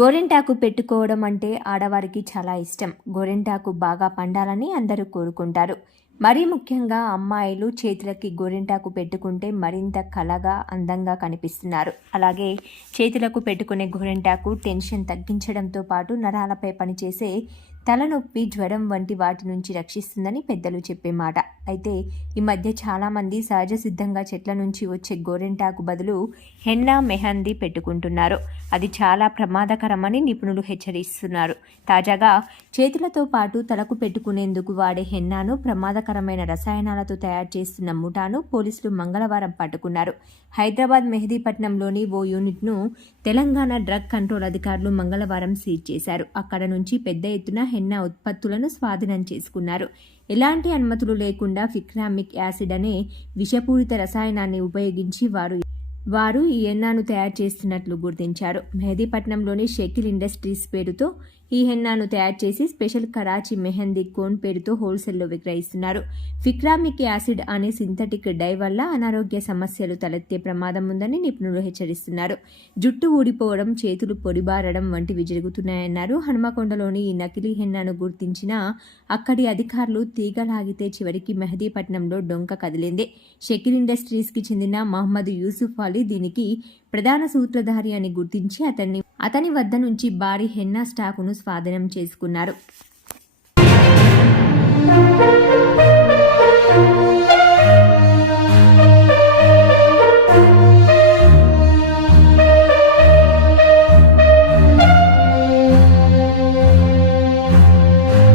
గోరింటాకు పెట్టుకోవడం అంటే ఆడవారికి చాలా ఇష్టం. గోరింటాకు బాగా పండాలని అందరూ కోరుకుంటారు. మరీ ముఖ్యంగా అమ్మాయిలు చేతులకి గోరింటాకు పెట్టుకుంటే మరింత కళగా అందంగా కనిపిస్తున్నారు. అలాగే చేతులకు పెట్టుకునే గోరింటాకు టెన్షన్ తగ్గించడంతో పాటు నరాలపై పనిచేసే తలనొప్పి జ్వరం వంటి వాటి నుంచి రక్షిస్తుందని పెద్దలు చెప్పే మాట. అయితే ఈ మధ్య చాలామంది సహజ సిద్ధంగా చెట్ల నుంచి వచ్చే గోరింటాకు బదులు హెన్నా మెహందీ పెట్టుకుంటున్నారు. అది చాలా ప్రమాదకరమని నిపుణులు హెచ్చరిస్తున్నారు. తాజాగా చేతులతో పాటు తలకు పెట్టుకునేందుకు వాడే హెన్నాను ప్రమాదకరమైన రసాయనాలతో తయారు చేస్తున్న ముఠాను పోలీసులు మంగళవారం పట్టుకున్నారు. హైదరాబాద్ మెహదీపట్నంలోని ఓ యూనిట్ను తెలంగాణ డ్రగ్ కంట్రోల్ అధికారులు మంగళవారం సీజ్ చేశారు. అక్కడ నుంచి పెద్ద ఎత్తున హెన్నా ఉత్పత్తులను స్వాధీనం చేసుకున్నారు. ఎలాంటి అనుమతులు లేకుండా ఫిక్రామిక్ యాసిడ్ అనే విషపూరిత రసాయనాన్ని ఉపయోగించి వారు వారు ఈ ఎన్నాను తయారు చేస్తున్నట్లు గుర్తించారు. మెహదీపట్నంలోని షకిల్ ఇండస్ట్రీస్ పేరుతో ఈ హెన్నాను తయారు చేసి స్పెషల్ కరాచీ మెహందీ కోన్ పేరుతో హోల్సేల్లో విక్రయిస్తున్నారు. ఫిక్రామిక్ యాసిడ్ అనే సింథటిక్ డై వల్ల అనారోగ్య సమస్యలు తలెత్తే ప్రమాదం ఉందని నిపుణులు హెచ్చరిస్తున్నారు. జుట్టు ఊడిపోవడం చేతులు పొడిబారడం వంటివి జరుగుతున్నాయన్నారు. హనుమకొండలోని ఈ నకిలీ హెన్నాను గుర్తించిన అక్కడి అధికారులు తీగలాగితే చివరికి మెహదీపట్నంలో డొంక కదిలింది. షకిల్ ఇండస్ట్రీస్కి చెందిన మహమ్మద్ యూసుఫ్ అలీ దీనికి ప్రధాన సూత్రధారి అని గుర్తించి అతన్ని అతని వద్ద నుంచి భారీ హెన్నా స్టాకును స్వాధీనం చేసుకున్నారు.